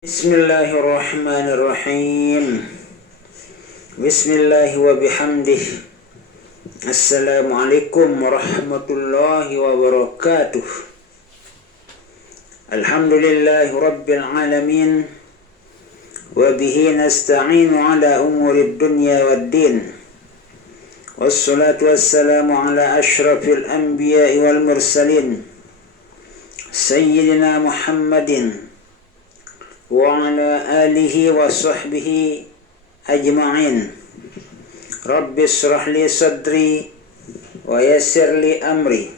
Bismillahirrahmanirrahim. Bismillah wa bihamdih. Assalamualaikum warahmatullahi wabarakatuh. Alhamdulillahi rabbil alamin. Wa bihi nasta'inu ala umuri dunya wad din. Wassalatu wassalamu ala ashrafil anbiya'i wal mursalin, Sayyidina Muhammadin wa ala alihi wa sahbihi ajma'in. Rabbi shrah li sadri wa yassir li amri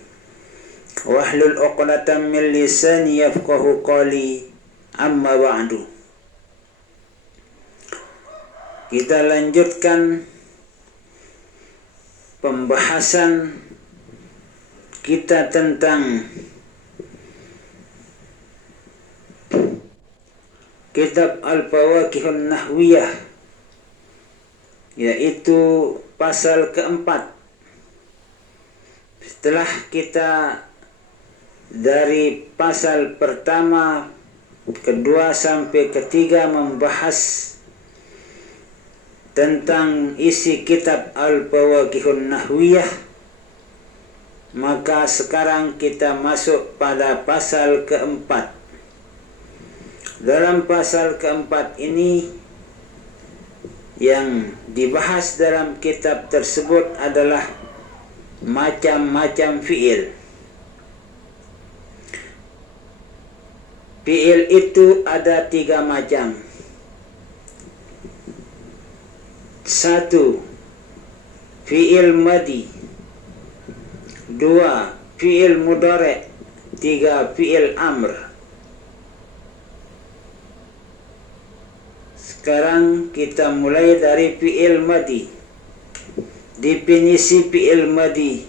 wahlul 'uqdatam min lisani yafqahu qawli. Amma ba'du. Kita lanjutkan pembahasan kita tentang Kitab Al-Fawaqihun Nahwiyah, yaitu pasal keempat. Setelah kita dari pasal pertama, kedua sampai ketiga membahas tentang isi kitab Al-Fawaqihun Nahwiyah, maka sekarang kita masuk pada pasal keempat. Dalam pasal keempat ini, yang dibahas dalam kitab tersebut adalah macam-macam fi'il. Fi'il itu ada 3 macam. 1. Fi'il madi. 2. Fi'il mudhari'. 3. Fi'il amr. Sekarang kita mulai dari fi'il madi. Definisi fi'il madi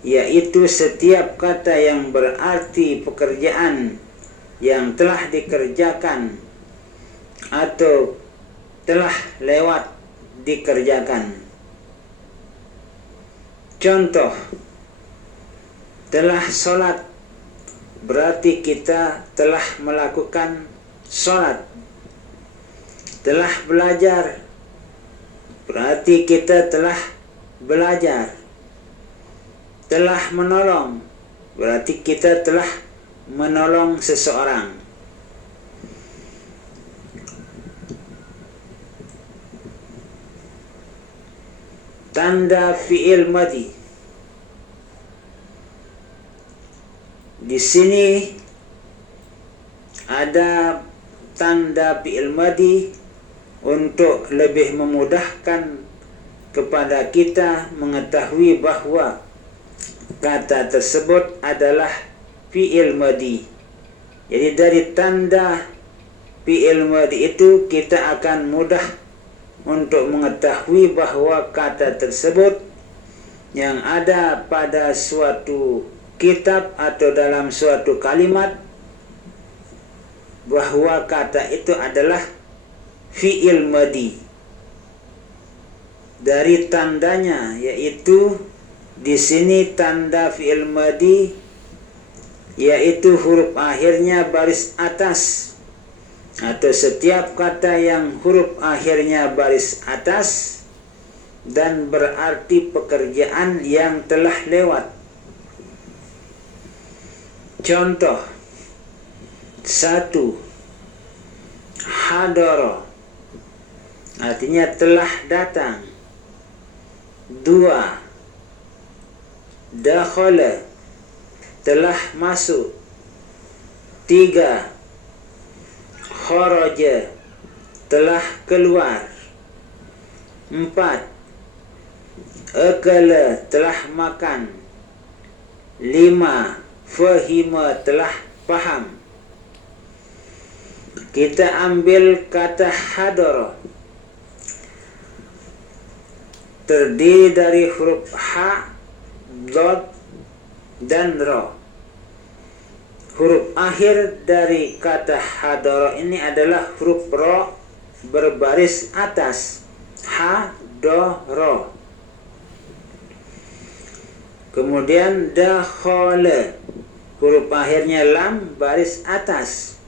yaitu setiap kata yang berarti pekerjaan yang telah dikerjakan atau telah lewat dikerjakan. Contoh, telah sholat berarti kita telah melakukan sholat. Telah belajar berarti kita telah belajar. Telah menolong berarti kita telah menolong seseorang. Tanda fi'il madi. Di sini ada tanda fi'il madi untuk lebih memudahkan kepada kita mengetahui bahwa kata tersebut adalah fi'il madi. Jadi dari tanda fi'il madi itu kita akan mudah untuk mengetahui bahwa kata tersebut yang ada pada suatu kitab atau dalam suatu kalimat, bahwa kata itu adalah fi'il madi. Dari tandanya, yaitu di sini tanda fi'il madi yaitu huruf akhirnya baris atas, atau setiap kata yang huruf akhirnya baris atas dan berarti pekerjaan yang telah lewat. Contoh, 1. Hadara artinya telah datang. 2. Dakhala telah masuk. 3. Kharaja telah keluar. 4. Akala telah makan. 5. Fahima telah paham. Kita ambil kata hadara, terdiri dari huruf ha, dot, dan ra. Huruf akhir dari kata hadara ini adalah huruf ra berbaris atas, ha, do, ra. Kemudian dakhala, huruf akhirnya lam baris atas,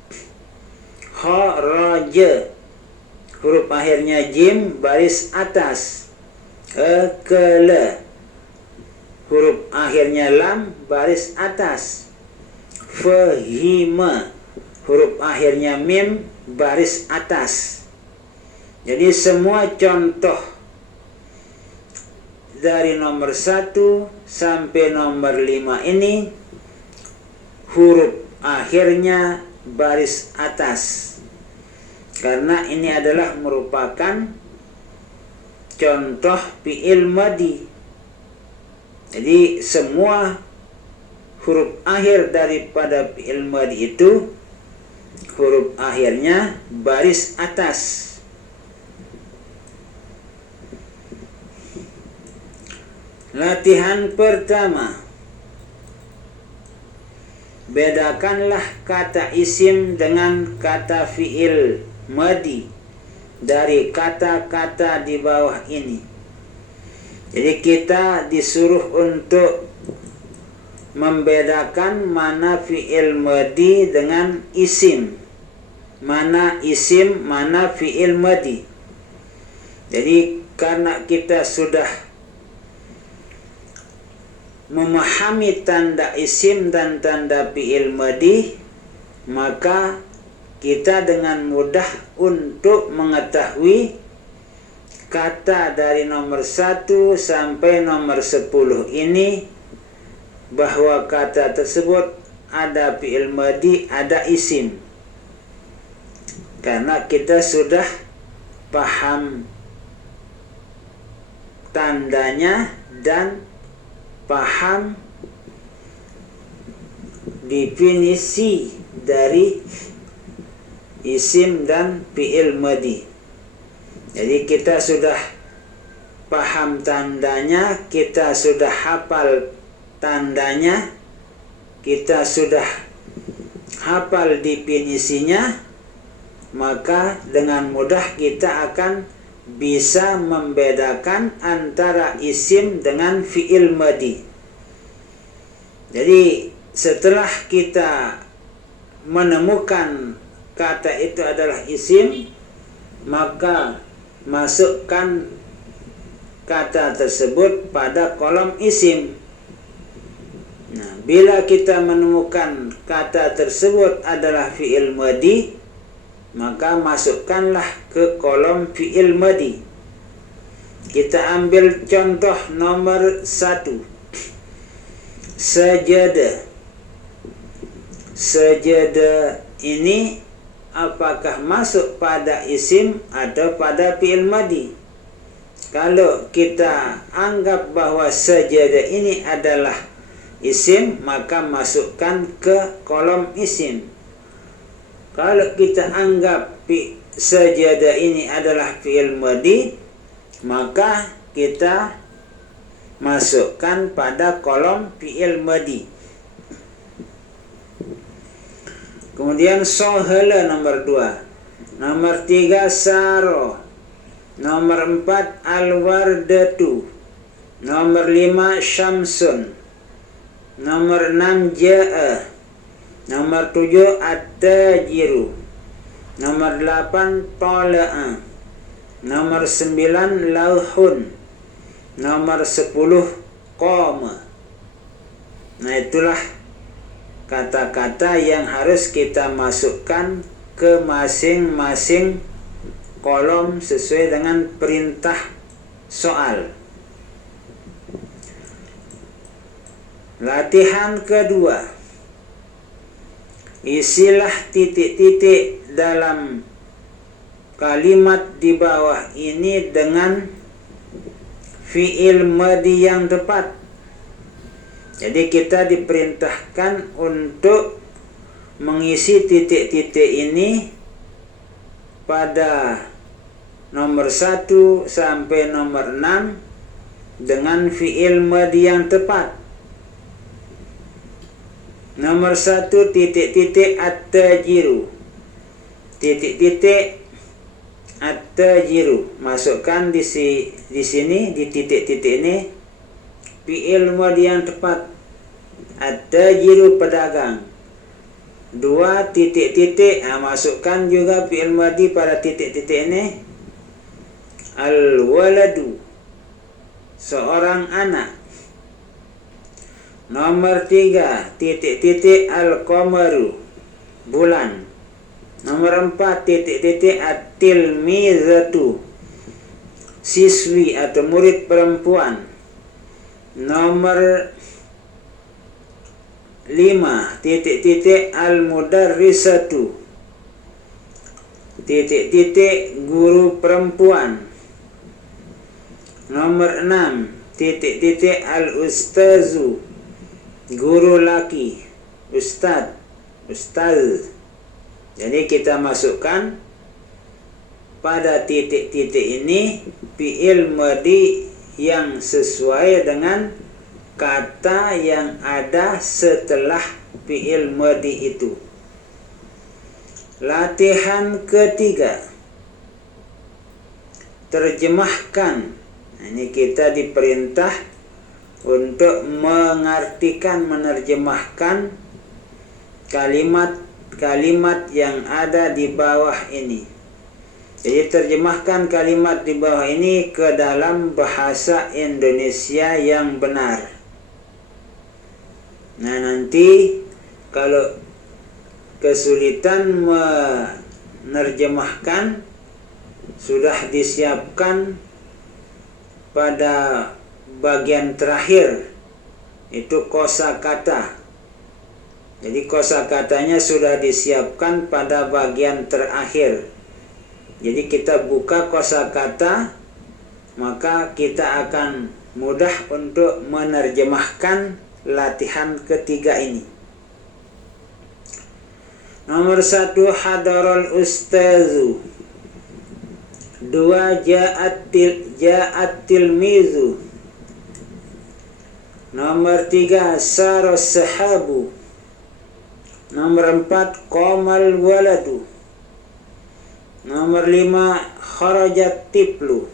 kharaja, huruf akhirnya jim baris atas. Akala, huruf akhirnya lam baris atas. Fahima, huruf akhirnya mim baris atas. Jadi semua contoh dari nomor 1 sampai nomor 5 ini huruf akhirnya baris atas, karena ini adalah merupakan contoh fi'il madhi. Jadi semua huruf akhir daripada fi'il madhi itu huruf akhirnya baris atas. Latihan pertama. Bedakanlah kata isim dengan kata fi'il madhi dari kata-kata di bawah ini. Jadi kita disuruh untuk membedakan mana fi'il madhi dengan isim. Mana isim, mana fi'il madhi. Jadi karena kita sudah memahami tanda isim dan tanda fi'il madhi, maka kita dengan mudah untuk mengetahui kata dari nomor 1 sampai nomor 10 ini, bahwa kata tersebut ada fi'il madhi, ada isim. Karena kita sudah paham tandanya dan paham definisi dari isim dan fi'il madhi. Jadi kita sudah paham tandanya, kita sudah hafal tandanya, kita sudah hafal definisinya, maka dengan mudah kita akan bisa membedakan antara isim dengan fi'il madhi. Jadi setelah kita menemukan kata itu adalah isim, maka masukkan kata tersebut pada kolom isim. Nah, bila kita menemukan kata tersebut adalah fi'il madhi, maka masukkanlah ke kolom fi'il madhi. Kita ambil contoh nomor 1. Sajada. Sajada ini apakah masuk pada isim atau pada fi'il madhi? Kalau kita anggap bahwa sajada ini adalah isim, maka masukkan ke kolom isim. Kalau kita anggap sajada ini adalah fi'il madhi, maka kita masukkan pada kolom fi'il madhi. Kemudian sohala nomor 2. Nomor 3 saro. Nomor 4 alwardatu. Nomor 5 syamsun. Nomor 6 ja'a. Nomor 7 at-tajiru. Nomor 8 tala'a. Nomor 9 lauhun. Nomor 10 qama. Nah, itulah kata-kata yang harus kita masukkan ke masing-masing kolom sesuai dengan perintah soal. Latihan kedua. Isilah titik-titik dalam kalimat di bawah ini dengan fi'il madhi yang tepat. Jadi kita diperintahkan untuk mengisi titik-titik ini pada nomor 1 sampai nomor 6 dengan fi'il madhi yang tepat. Nomor 1 titik-titik at-tajiru. Titik-titik at-tajiru. Masukkan di sini, di titik-titik ini fi'il madhi yang tepat. At-tajiru pedagang. dua titik-titik, masukkan juga fi'il madhi pada titik-titik ini. Al-waladu, seorang anak. Nomor 3 titik-titik al-qamaru, bulan. Nomor 4 titik-titik at-tilmizatu, siswi atau murid perempuan. Nomor 5 titik-titik al-mudarrisatu, titik-titik guru perempuan. Nomor 6 titik-titik al-ustazu, guru laki, ustaz. Jadi kita masukkan pada titik-titik ini fi'il madhi yang sesuai dengan kata yang ada setelah fi'il madhi itu. Latihan ketiga, terjemahkan. Ini kita diperintah untuk mengartikan, menerjemahkan kalimat-kalimat yang ada di bawah ini. Jadi terjemahkan kalimat di bawah ini ke dalam bahasa Indonesia yang benar. Nah, nanti kalau kesulitan menerjemahkan, sudah disiapkan pada bagian terakhir, itu kosakata. Jadi kosakatanya sudah disiapkan pada bagian terakhir. Jadi kita buka kosakata, maka kita akan mudah untuk menerjemahkan latihan ketiga ini. Nomor 1 hadarul ustazu. 2 ja'at tilmizu. Nomor 3 saros sahabu. Nomor 4 qamal waladu. Nomor 5 kharajat tiflu.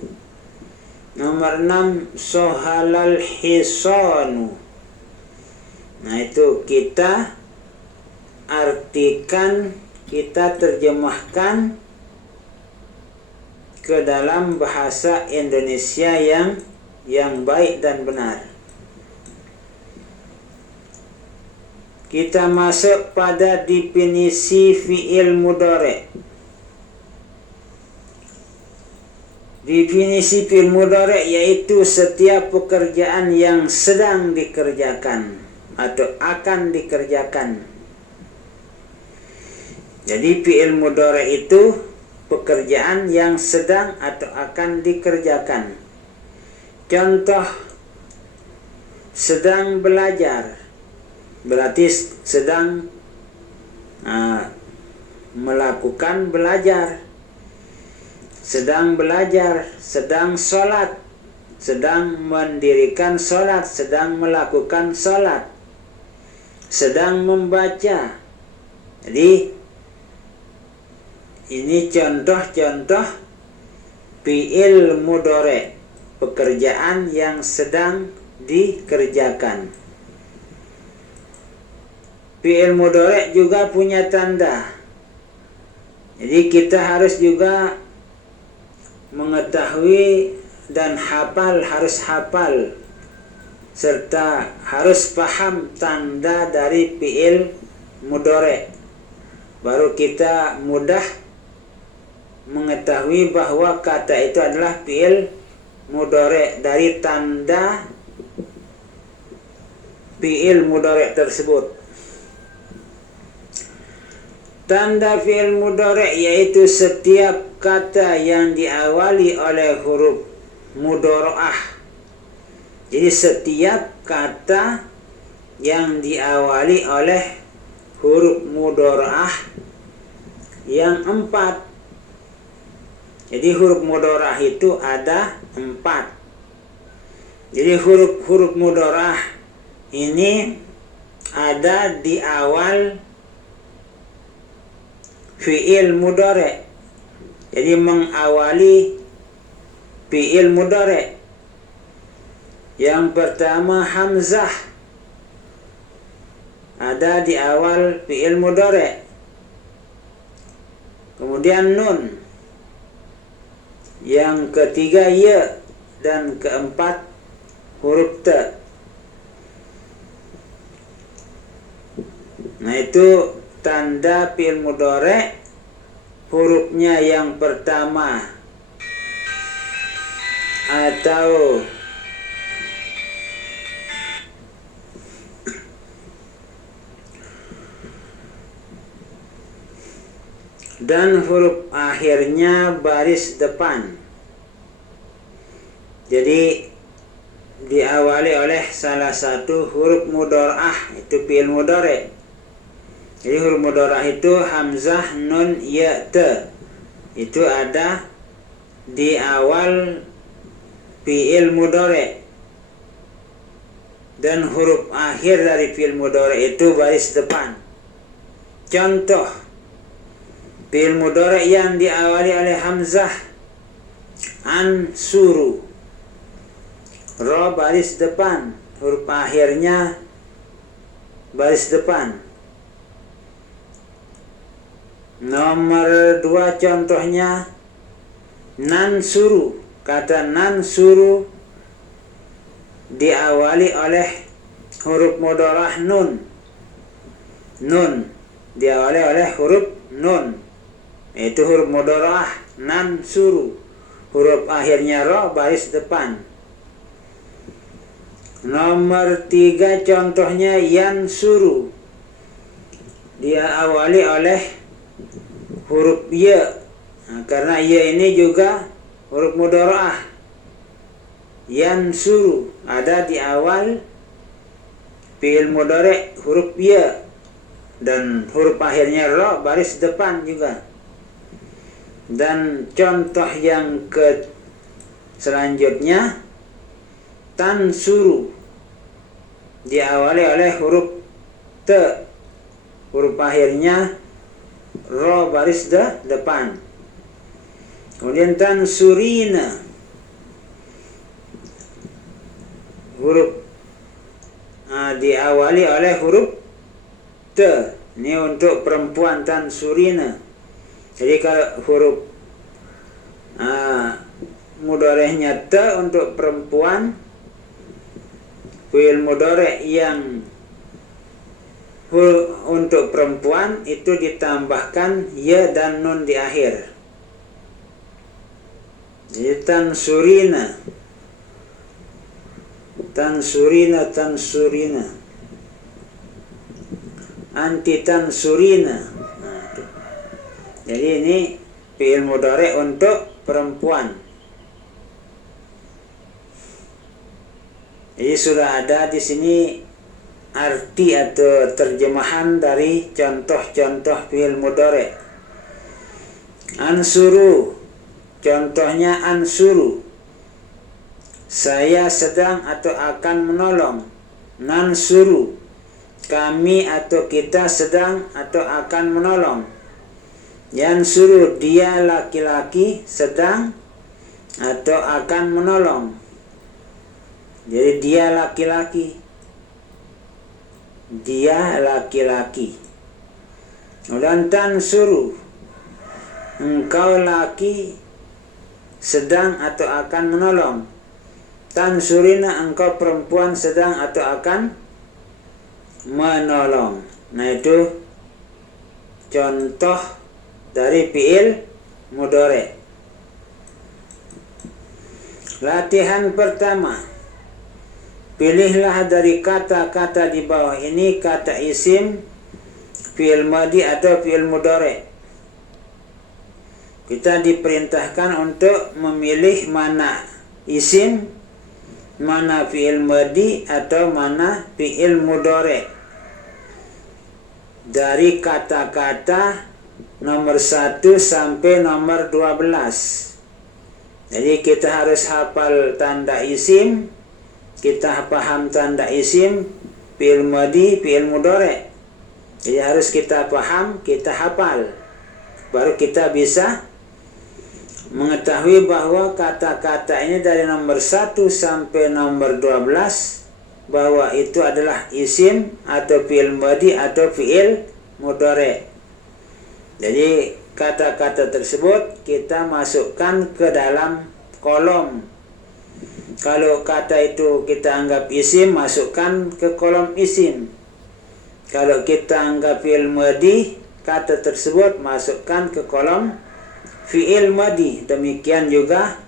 Nomor 6 sohalal hisanu. Nah, itu kita artikan, kita terjemahkan ke dalam bahasa Indonesia yang baik dan benar. Kita masuk pada definisi fi'il mudhari'. Definisi fi'il mudhari' yaitu setiap pekerjaan yang sedang dikerjakan atau akan dikerjakan. Jadi fi'il mudhari' itu pekerjaan yang sedang atau akan dikerjakan. Contoh, sedang belajar, berarti sedang melakukan belajar. Sedang belajar, sedang sholat, sedang mendirikan sholat, sedang melakukan sholat, sedang membaca. Jadi ini contoh-contoh fi'il mudhari', pekerjaan yang sedang dikerjakan. Fi'il mudhari' juga punya tanda. Jadi kita harus juga mengetahui dan harus hafal serta harus paham tanda dari fi'il mudhari'. Baru kita mudah mengetahui bahwa kata itu adalah fi'il mudhari' dari tanda fi'il mudhari' tersebut. Tanda fi'il mudhari' yaitu setiap kata yang diawali oleh huruf mudhara'ah. Jadi setiap kata yang diawali oleh huruf mudhara'ah yang 4. Jadi huruf mudhara'ah itu ada 4. Jadi huruf mudhara'ah ini ada di awal fi'il mudhari'. Jadi mengawali fi'il mudhari'. Yang pertama hamzah. ada di awal fi'il mudhari'. Kemudian nun. Yang ketiga ya, dan keempat huruf ta. Nah, itu tanda fi'il mudhari'. Hurufnya yang pertama atau dan huruf akhirnya baris depan. Jadi diawali oleh salah satu huruf mudhara'ah, itu fi'il mudhari'. Jadi huruf mudhara'ah itu hamzah, nun, ya, ta. Itu ada di awal fi'il mudhari'. Dan huruf akhir dari fi'il mudhari' itu baris depan. Contoh fi'il mudhari' yang diawali oleh hamzah, ansuru, ro baris depan, huruf akhirnya baris depan. Nomor 2 contohnya nansuru. Kata nansuru diawali oleh huruf mudhara'ah nun. Nun diawali oleh huruf nun. Itu huruf mudhara'ah nansuru. Huruf akhirnya ro baris depan. Nomor 3 contohnya yansuru. Diawali oleh huruf ya. Nah, karena ya ini juga huruf mudhara'ah. Yansuru ada di awal fi'il mudhari' huruf ya, dan huruf akhirnya ro baris depan juga. Dan contoh yang selanjutnya tansuru diawali oleh huruf ta, huruf akhirnya ro baris depan. Kemudian tansurina, huruf diawali oleh huruf ta. Ini untuk perempuan, tansurina. Jadi kalau huruf mudhari'nya ta untuk perempuan, fi'il mudhari' yang untuk perempuan itu ditambahkan ya dan nun di akhir. Jadi tansurina, tansurina, tansurina, anti tansurina. Jadi ini fi'il mudhari' untuk perempuan. Jadi sudah ada di sini arti atau terjemahan dari contoh-contoh fi'il mudhari'. Ansuru, contohnya ansuru, saya sedang atau akan menolong. Nansuru, kami atau kita sedang atau akan menolong. Yansuru, dia laki-laki sedang atau akan menolong. Jadi dia laki-laki, dia laki-laki. Dan tansuru, engkau laki sedang atau akan menolong. Tansurina, engkau perempuan sedang atau akan menolong. Nah, itu contoh dari fi'il mudhari'. Latihan pertama, pilihlah dari kata-kata di bawah ini kata isim, fi'il madhi atau fi'il mudhari'. Kita diperintahkan untuk memilih mana isim, mana fi'il madhi atau mana fi'il mudhari'. Dari kata-kata nomor 1 sampai nomor 12. Jadi kita harus hafal tanda isim, kita paham tanda isim, fi'il madhi, fi'il mudhari'. Jadi harus kita paham, kita hafal, baru kita bisa mengetahui bahwa kata-kata ini dari nomor 1 sampai nomor 12 bahwa itu adalah isim atau fi'il madhi atau fi'il mudhari'. Jadi kata-kata tersebut kita masukkan ke dalam kolom. Kalau kata itu kita anggap isim, masukkan ke kolom isim. Kalau kita anggap fi'il madhi, kata tersebut masukkan ke kolom fi'il madhi. Demikian juga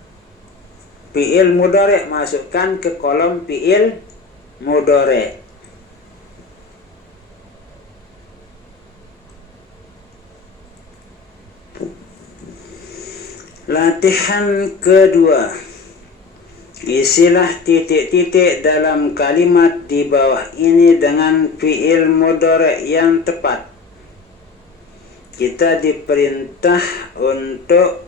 fi'il mudhari' masukkan ke kolom fi'il mudhari'. Latihan kedua. Isilah titik-titik dalam kalimat di bawah ini dengan fi'il mudhari' yang tepat. Kita diperintah untuk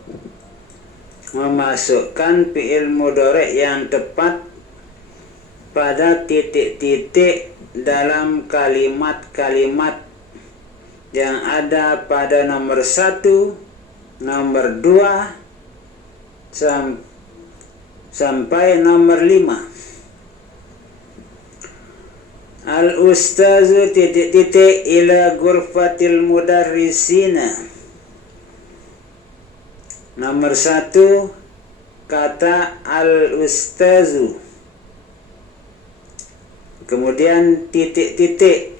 memasukkan fi'il mudhari' yang tepat pada titik-titik dalam kalimat-kalimat yang ada pada nomor 1, nomor 2, sampai nomor 5. Al-ustazu titik-titik ila ghurfatil mudarrisina. Nomor 1, kata al-ustazu. Kemudian titik-titik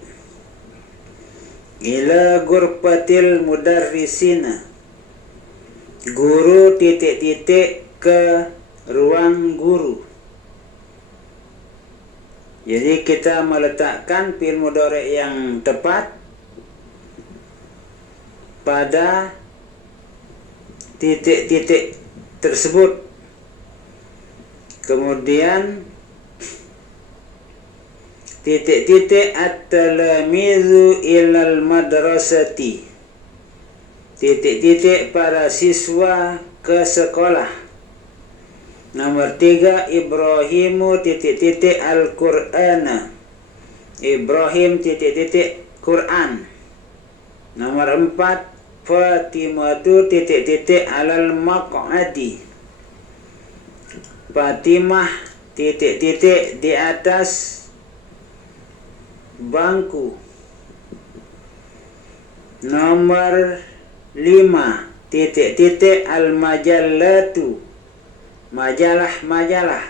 ila ghurfatil mudarrisina. Guru titik-titik ke ruang guru. Jadi kita meletakkan fi'il mudhari' yang tepat pada titik-titik tersebut. Kemudian titik-titik at-talamizu ilal madrasati. Titik-titik para siswa ke sekolah. Nomor 3, Ibrahimu titik-titik al-Qur'ana. Ibrahim titik-titik Quran. Nomor 4, Fatimatu titik-titik alal maq'adi. Fatimah titik-titik di atas bangku. Nomor 5, titik-titik al-majallatu. Majalah-majalah.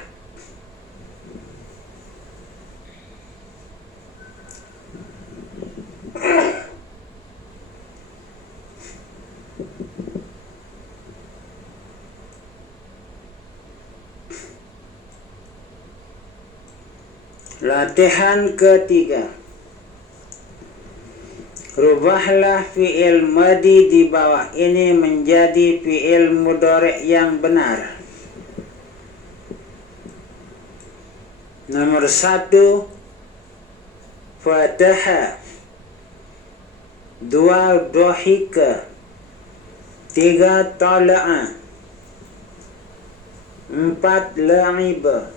Latihan ketiga. Rubahlah fi'il madhi di bawah ini menjadi fi'il mudhari' yang benar. Nomor 1, fataha. 2, dohika. 3, tala'a. 4, la'iba.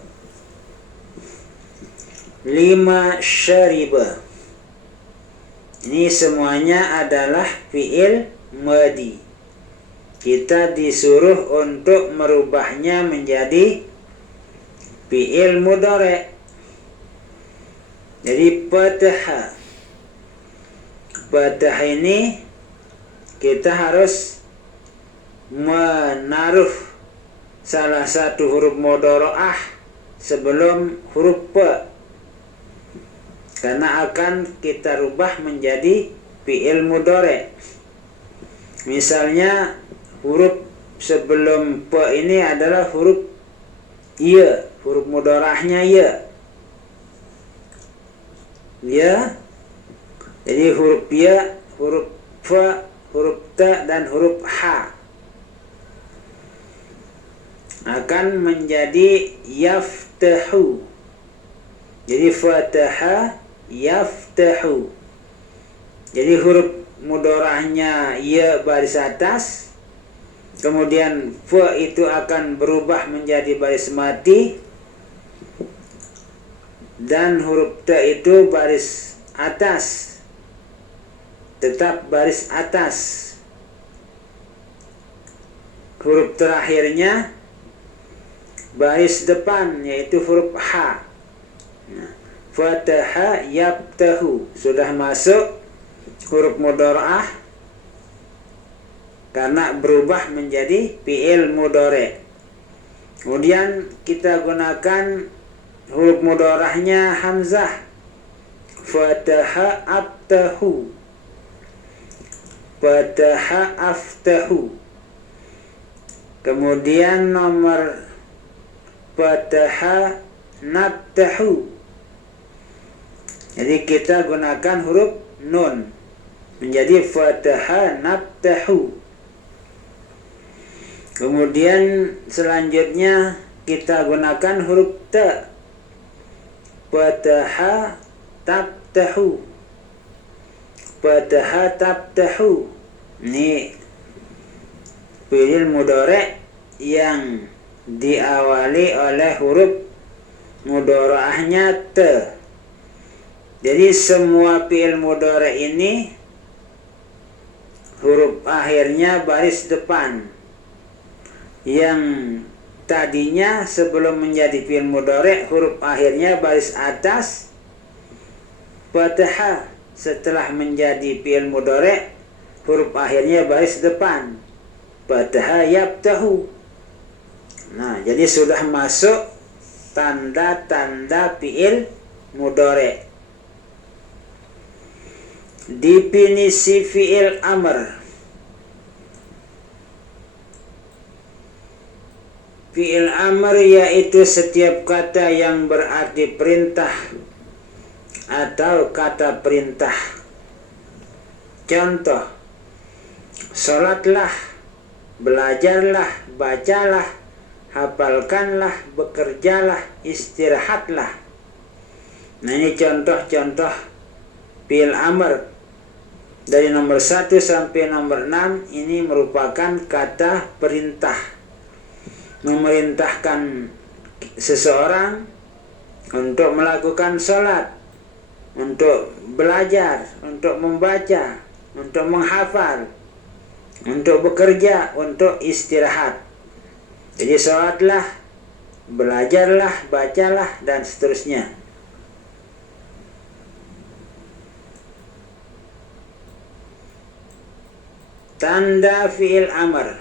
5, syariba. Ini semuanya adalah fi'il madhi. Kita disuruh untuk merubahnya menjadi fi'il mudhari'. Jadi fataha. Fataha ini kita harus menaruh salah satu huruf mudhara'ah sebelum huruf fa, karena akan kita rubah menjadi fi'il mudhari'. Misalnya huruf sebelum fa ini adalah huruf ya, huruf mudhara'ahnya ya. Ya. Jadi huruf ya, huruf fa, huruf ta dan huruf ha akan menjadi yaftahu. Jadi fataha yaftahu. Jadi huruf mudhara'ahnya ya baris atas, kemudian fa itu akan berubah menjadi baris mati, dan huruf ta itu baris atas, tetap baris atas. Huruf terakhirnya baris depan, yaitu huruf ha. Nah, fataha yaftahu, sudah masuk huruf mudhari'ah karena berubah menjadi fi'il mudhari'. Kemudian kita gunakan huruf mudhari'ahnya hamzah, fataha aftahu, fataha aftahu. Kemudian nomor fataha naftahu. Jadi kita gunakan huruf nun menjadi fataha naftahu. Kemudian selanjutnya kita gunakan huruf ta, fataha taftahu, fataha taftahu. Ini fi'il mudhari' yang diawali oleh huruf mudhari'ahnya ta. Jadi semua fi'il mudhari' ini huruf akhirnya baris depan. Yang tadinya sebelum menjadi fi'il mudhari' huruf akhirnya baris atas fathah, setelah menjadi fi'il mudhari' huruf akhirnya baris depan, fathah yaftahu. Nah, jadi sudah masuk tanda-tanda fi'il mudhari'. Definisi fi'il amr. Fi'il amr yaitu setiap kata yang berarti perintah atau kata perintah. Contoh, sholatlah, belajarlah, bacalah, hafalkanlah, bekerjalah, istirahatlah. Nah, ini contoh-contoh fi'il amr. Dari nomor 1 sampai nomor 6 ini merupakan kata perintah. Memerintahkan seseorang untuk melakukan sholat, untuk belajar, untuk membaca, untuk menghafal, untuk bekerja, untuk istirahat. Jadi sholatlah, belajarlah, bacalah, dan seterusnya. Tanda fi'il amr.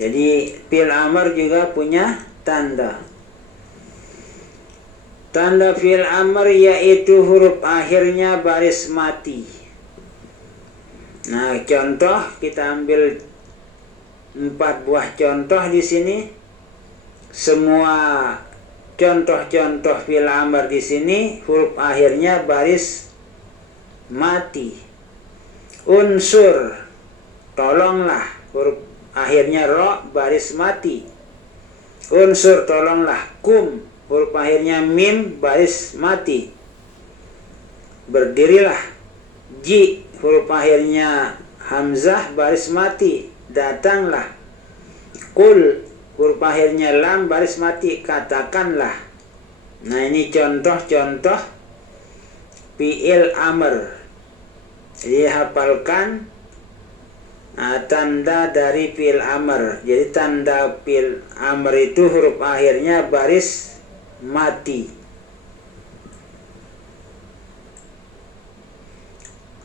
Jadi fi'il amr juga punya tanda. Tanda fi'il amr yaitu huruf akhirnya baris mati. Nah, contoh kita ambil 4 buah contoh di sini. Semua contoh-contoh fi'il amr di sini huruf akhirnya baris mati. Unsur, tolonglah, huruf akhirnya ro baris mati. Unsur, tolonglah. Kum, huruf akhirnya mim baris mati. Berdirilah. Ji, huruf akhirnya hamzah baris mati. Datanglah. Kul, huruf akhirnya lam baris mati. Katakanlah. Nah, ini contoh-contoh fi'il amr. Jadi hafalkan tanda dari fi'il amr. Jadi tanda fi'il amr itu huruf akhirnya baris mati.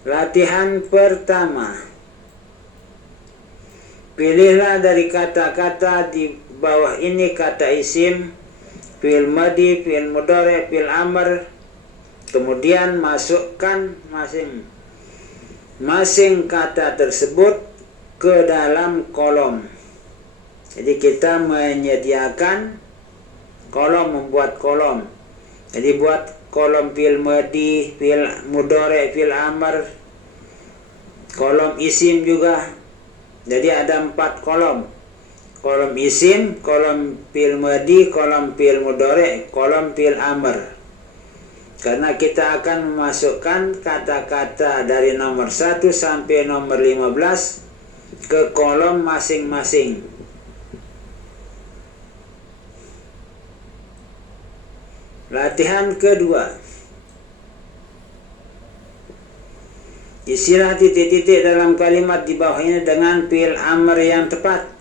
Latihan pertama. Pilihlah dari kata-kata di bawah ini kata isim, fi'il madhi, fi'il mudhari', fi'il amr. Kemudian masukkan masing kata tersebut ke dalam kolom. Jadi kita menyediakan kolom, membuat kolom. Jadi buat kolom fi'il madhi, fi'il mudhari', fi'il amr, kolom isim juga. Jadi ada 4 kolom. Kolom isim, kolom fi'il madhi, kolom fi'il mudhari', kolom fi'il amr. Karena kita akan memasukkan kata-kata dari nomor 1 sampai nomor 15 ke kolom masing-masing. Latihan kedua. Isilah titik-titik dalam kalimat di bawah ini dengan fi'il amr yang tepat.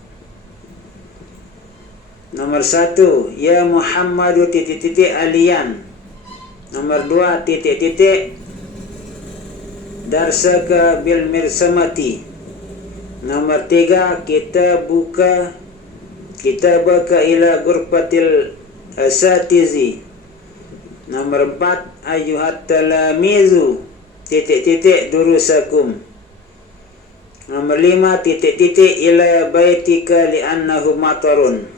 Nomor 1, ya Muhammadu titik-titik aliyan. Nomor 2 titik-titik darsaka bil mirsamati. Nomor 3 kita buka ila ghurfatil asatizi. Nomor 4 ayyuhat talamizu titik-titik durusakum. Nomor 5 titik-titik ila baitika li'annahu matarun.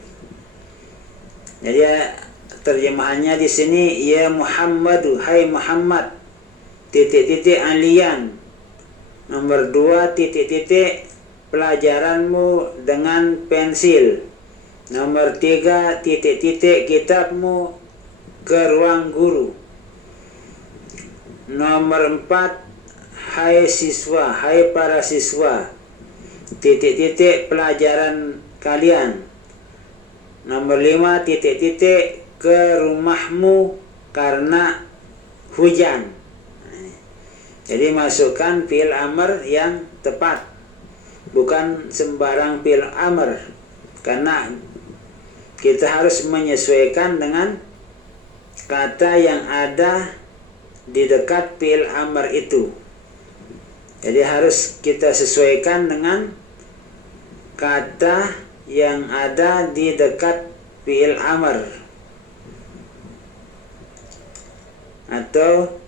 Jadi terjemahannya di sini, ya Muhammadu, hai Muhammad, titik-titik alian. Nomor 2 titik-titik pelajaranmu dengan pensil. Nomor 3 titik-titik kitabmu ke ruang guru. Nomor 4 hai siswa, hai para siswa, titik-titik pelajaran kalian. Nomor 5 titik-titik ke rumahmu karena hujan. Jadi masukkan fi'il amr yang tepat, bukan sembarang fi'il amr, karena kita harus menyesuaikan dengan kata yang ada di dekat fi'il amr itu. Jadi harus kita sesuaikan dengan kata yang ada di dekat fi'il amr, atau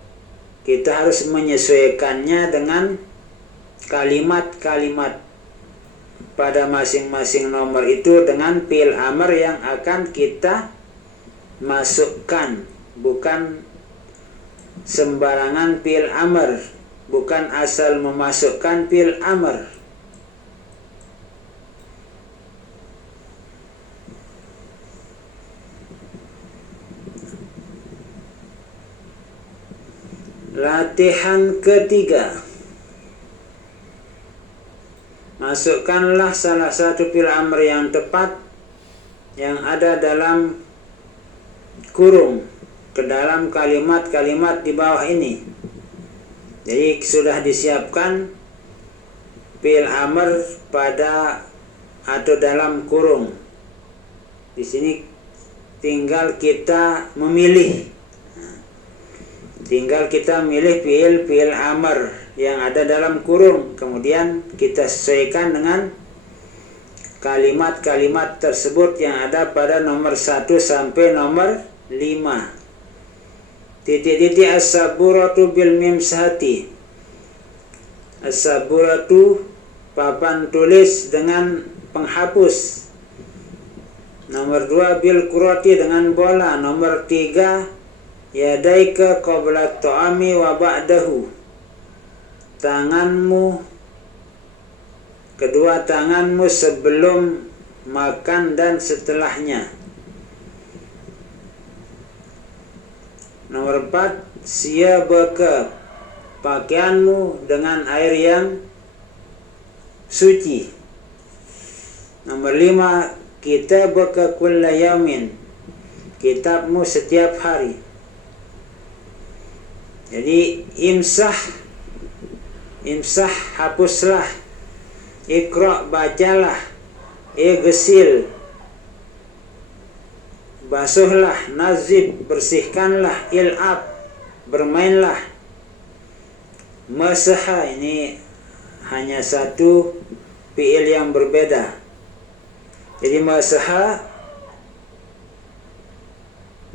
kita harus menyesuaikannya dengan kalimat-kalimat pada masing-masing nomor itu dengan fi'il amr yang akan kita masukkan, bukan sembarangan fi'il amr, bukan asal memasukkan fi'il amr. Latihan ketiga. Masukkanlah salah satu fi'il amr yang tepat yang ada dalam kurung ke dalam kalimat-kalimat di bawah ini. Jadi sudah disiapkan fi'il amr pada atau dalam kurung. Di sini tinggal kita memilih. Tinggal kita milih fi'il amr yang ada dalam kurung, kemudian kita sesuaikan dengan kalimat-kalimat tersebut yang ada pada nomor 1 sampai nomor 5. Titik-titik as-saburatu bil mimsahati. As-saburatu papan tulis dengan penghapus. Nomor 2 bil kurati dengan bola. Nomor 3 yadaika qabla ta'ami wa ba'dahu. Tanganmu, kedua tanganmu sebelum makan dan setelahnya. Nomor 4 siyabaka, pakaianmu dengan air yang suci. Nomor 5 kitabaka kulla yaumin, kitabmu setiap hari. Jadi imsah hapuslah, ikra bacalah, igsil basuhlah, nazib bersihkanlah, il'ab bermainlah, masaha ini hanya satu fi'il yang berbeda. Jadi masaha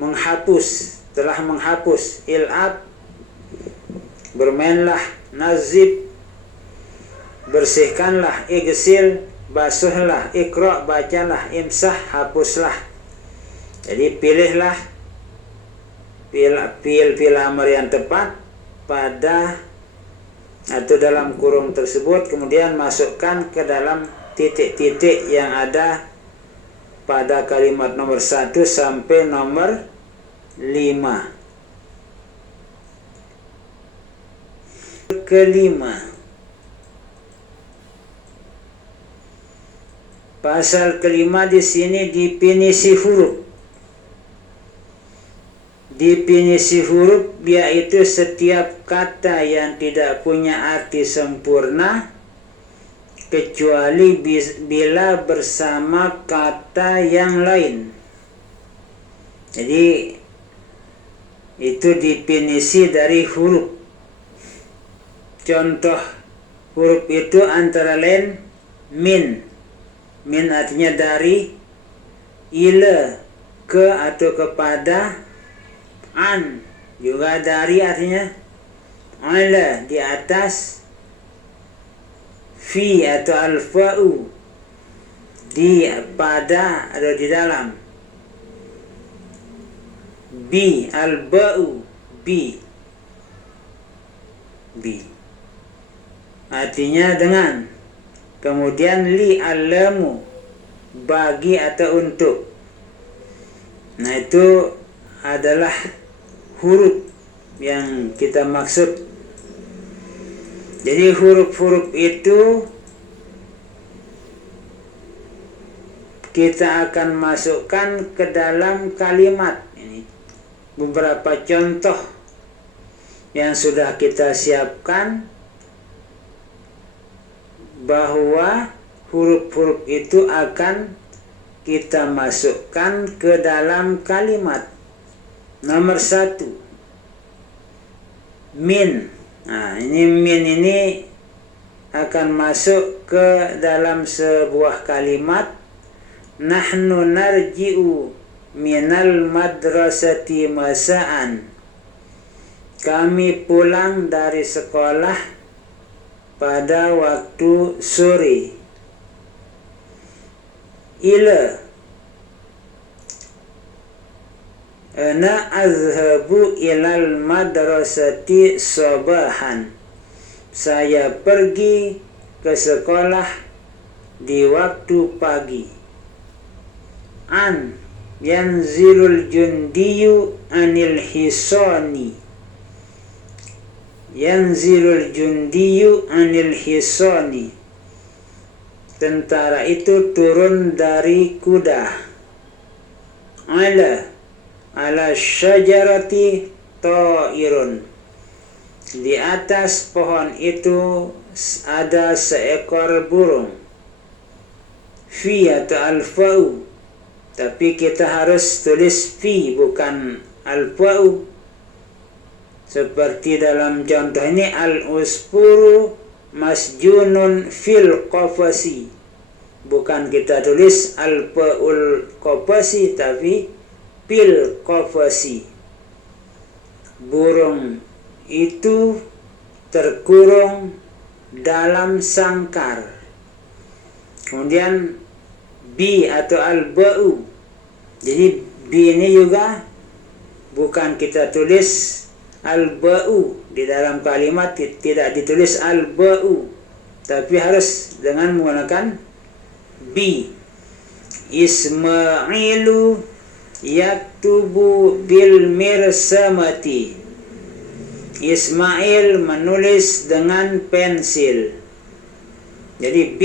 menghapus, telah menghapus, il'ab bermainlah, nazib bersihkanlah, igsil basuhlah, ikra bacalah, imsah hapuslah. Jadi pilihlah fi'il amr yang tepat pada atau dalam kurung tersebut, kemudian masukkan ke dalam titik-titik yang ada pada kalimat nomor 1 sampai nomor 5. Kelima, pasal kelima di sini definisi huruf. Definisi huruf yaitu setiap kata yang tidak punya arti sempurna kecuali bila bersama kata yang lain. Jadi Itu definisi dari huruf. Contoh huruf itu antara lain min. Min artinya dari, ila ke atau kepada, an juga dari artinya, ala di atas, fi atau alfa'u di pada atau di dalam, bi alba'u bi artinya dengan. Kemudian li alamu bagi atau untuk. Nah, itu adalah huruf yang kita maksud. Jadi huruf-huruf itu kita akan masukkan ke dalam kalimat. Ini beberapa contoh yang sudah kita siapkan, bahwa huruf-huruf itu akan kita masukkan ke dalam kalimat. Nomor 1, min. Nah, ini min ini akan masuk ke dalam sebuah kalimat. Nahnu narji'u minal madrasati masa'an. Kami pulang dari sekolah pada waktu sore. Ila ana azhabu ilal madrasati sabahan. Saya pergi ke sekolah di waktu pagi. An yanzilul jundiyu anil hisani. Yanzilul jundiyu anil hisani. Tentara itu turun dari kuda. Ala syajarati ta'irun. Di atas pohon itu ada seekor burung. Fi atau alfa'u, tapi kita harus tulis fi bukan alfa'u. Seperti dalam contoh ini, al-usfuru masjunun fil qafasi. Bukan kita tulis al-fa'ul qafasi, tapi fil qafasi. Burung itu terkurung dalam sangkar. Kemudian bi atau al-ba'u. Jadi bi ini juga bukan kita tulis al-ba'u di dalam kalimat, tidak ditulis al-ba'u, tapi harus dengan menggunakan bi. Ismailu yaktubu bil mirsamati. Ismail menulis dengan pensil. Jadi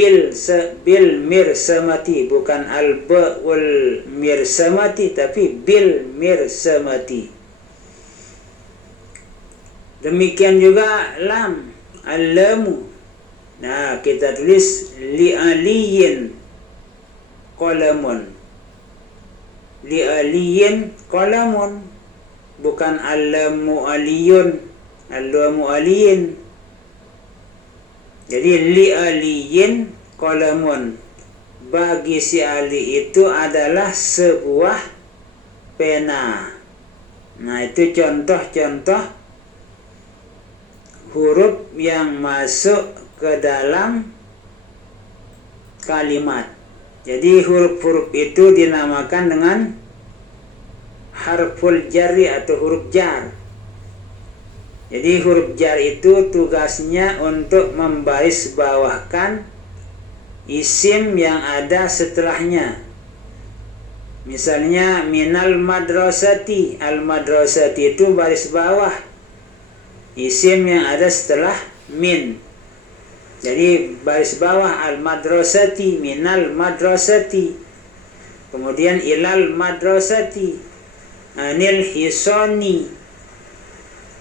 bil mirsamati, bukan al-ba'ul mirsamati, tapi bil mirsamati. Demikian juga lam, al-lamu. Nah, kita tulis li'aliyin qalamun. Li'aliyin qalamun, bukan al-lamu aliyun, al-lamu aliyin. Jadi li'aliyin qalamun, bagi si Ali itu adalah sebuah pena. Nah, itu contoh-contoh huruf yang masuk ke dalam kalimat. Jadi huruf-huruf itu dinamakan dengan harful jari atau huruf jar. Jadi huruf jar itu tugasnya untuk membarisbawahkan isim yang ada setelahnya. Misalnya minal madrasati, al madrasati itu baris bawah isim yang ada setelah min. Jadi baris bawah al madrasati, minal madrasati, kemudian ilal madrasati, anil hisani,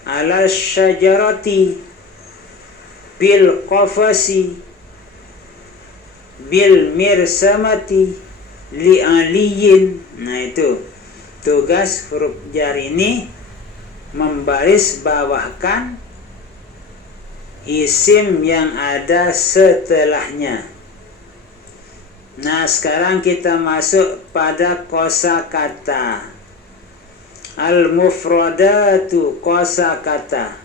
ala syajarati, bil qafasi, bil mirsamati, li aliyin. Nah, itu tugas huruf jar ini membaris bawahkan isim yang ada setelahnya. Nah, sekarang kita masuk pada kosakata. Al-mufradatu kosakata.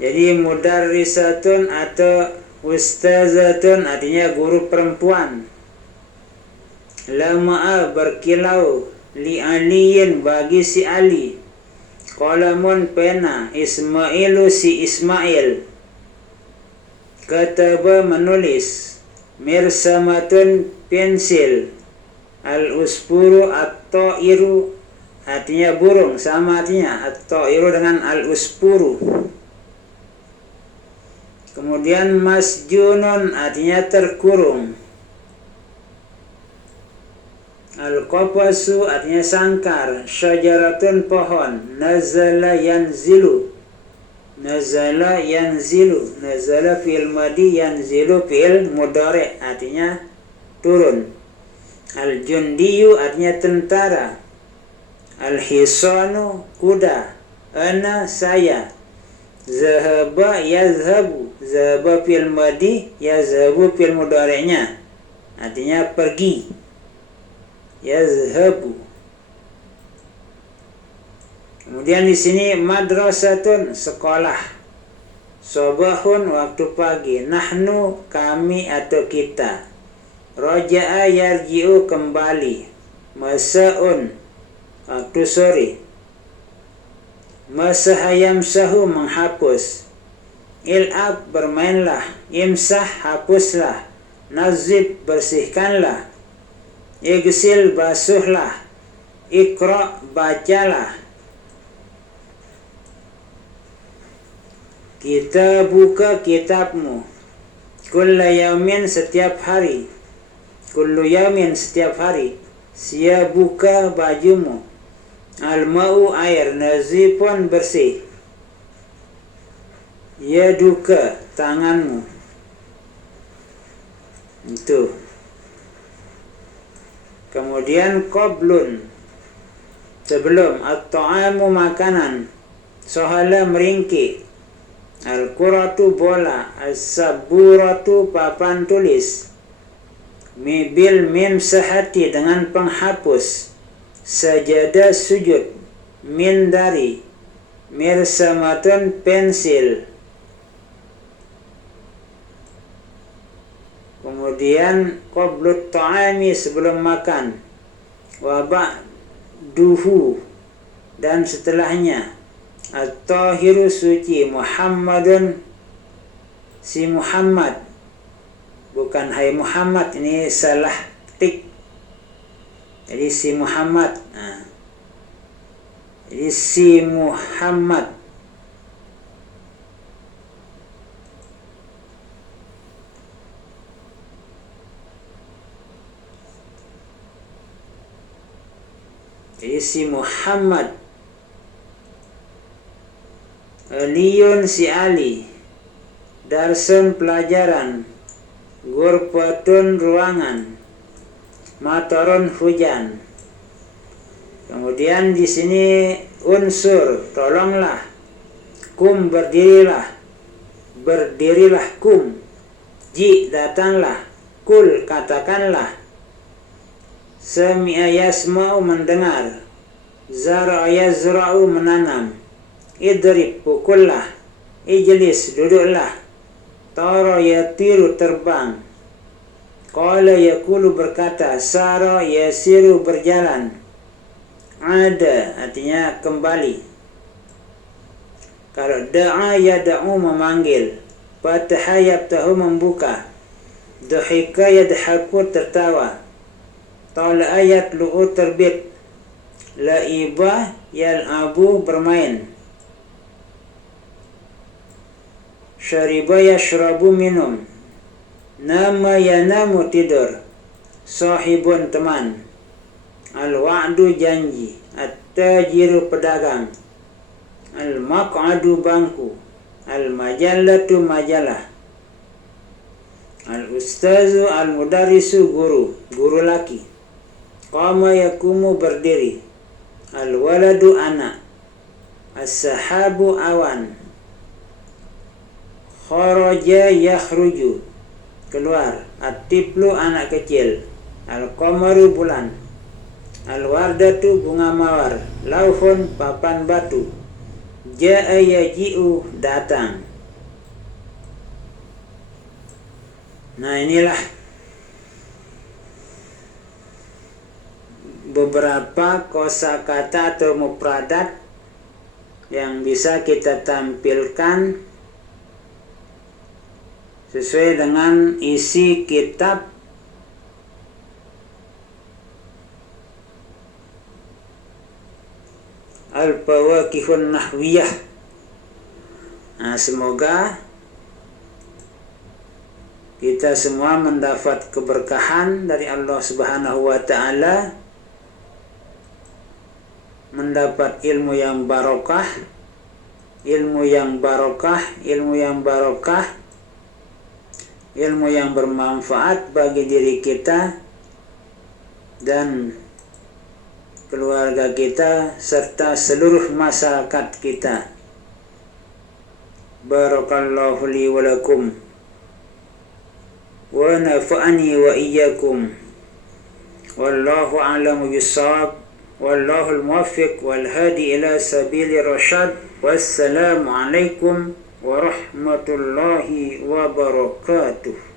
Jadi mudarrisatun atau ustazatun artinya guru perempuan. Lama'a berkilau, li aliyin bagi si Ali. Qalamun pena, Ismailu si Ismail. Kataba menulis, mirsamatun pensil. Al-uspuru at-ta'iru artinya burung, sama artinya at-ta'iru dengan al-uspuru. Kemudian masjunun artinya terkurung. Al-qafasu artinya sangkar. Syajaratun pohon. Nazala yanzilu. Nazala yanzilu. Nazala fi'il madi, yanzilu fi'il mudhari artinya turun. Al-jundiyu artinya tentara. Al-hisanu kuda. Ana saya. Zahaba yazhabu. Zahaba fi'il madi, yazhabu fi'il mudhari'nya artinya pergi. Yazhabu. Kemudian di sini madrasatun sekolah. Sobahun waktu pagi. Nahnu kami atau kita. Raja'a yarji'u kembali. Masa'un waktu sore. Masahayam sahu menghapus. Il'ab bermainlah. Imsah hapuslah. Nazib bersihkanlah. Igsil basuhlah. Iqra bacalah. Kita buka kitabmu. Kulla yaumin setiap hari. Kullu yaumin setiap hari. Sia buka bajumu. Al-ma'u air. Nazifun bersih. Yaduka tanganmu. Itu. Kemudian qablun sebelum. At-ta'amu makanan. Sohala meringkik. Al-quratu bola. As-saburatu papan tulis. Bil mim sahati dengan penghapus. Sajada sujud. Min dari. Mirsamatun pensil. Kemudian qablut ta'ami sebelum makan. Wa ba'duhu dan setelahnya. At-tahiru suci. Muhammadun si Muhammad. Bukan hai Muhammad, ini salah tik. Jadi si Muhammad. Nah. Jadi si Muhammad. Jadi si Muhammad. Aliyun si Ali. Darsun pelajaran. Ghurfatun ruangan. Matarun hujan. Kemudian di sini unsur tolonglah. Kum berdirilah. Berdirilah kum. Ji datanglah. Kul katakanlah. Sami'a yasma'u mendengar. Zara'a yazra'u menanam. Idrib pukullah. Ijlis duduklah. Tara yatiru terbang. Qala yakulu berkata. Sara yasiru berjalan. Ada artinya kembali. Kalau da'a yada'u memanggil. Fataha yaftahu membuka. Duhika yadhaku tertawa. Tala ayat lu'u terbit. La'ibah yal'abu bermain. Syariba yashrabu minum. Nama yanamu tidur. Sahibun teman. Al-wa'du janji. At-tajiru pedagang. Al-maq'adu bangku. Al-majallatu majalah. Al-ustazu al-mudarrisu guru. Guru laki. Qama yakumu berdiri. Al-waladu anak. As-sahabu awan. Kharaja yakhruju, keluar. At-tiflu anak kecil. Al-qamaru bulan. Al-wardatu bunga mawar. Lauhun papan batu. Ja'a yaji'u datang. Nah, inilah beberapa kosakata atau mufradat yang bisa kita tampilkan sesuai dengan isi kitab Al-Fawaqihun Nahwiyah. Nah, semoga kita semua mendapat keberkahan dari Allah Subhanahu wa Ta'ala, mendapat ilmu yang barokah, ilmu yang barokah, ilmu yang barokah, ilmu yang bermanfaat bagi diri kita dan keluarga kita serta seluruh masyarakat kita. Barakallahu li wa lakum wa nafa'ani wa iyyakum. Wallahu a'lamu bis-shawab. Wallahul muwaffiq wal hadi ila sabili rasyad. Wassalamu alaikum warahmatullahi wabarakatuh.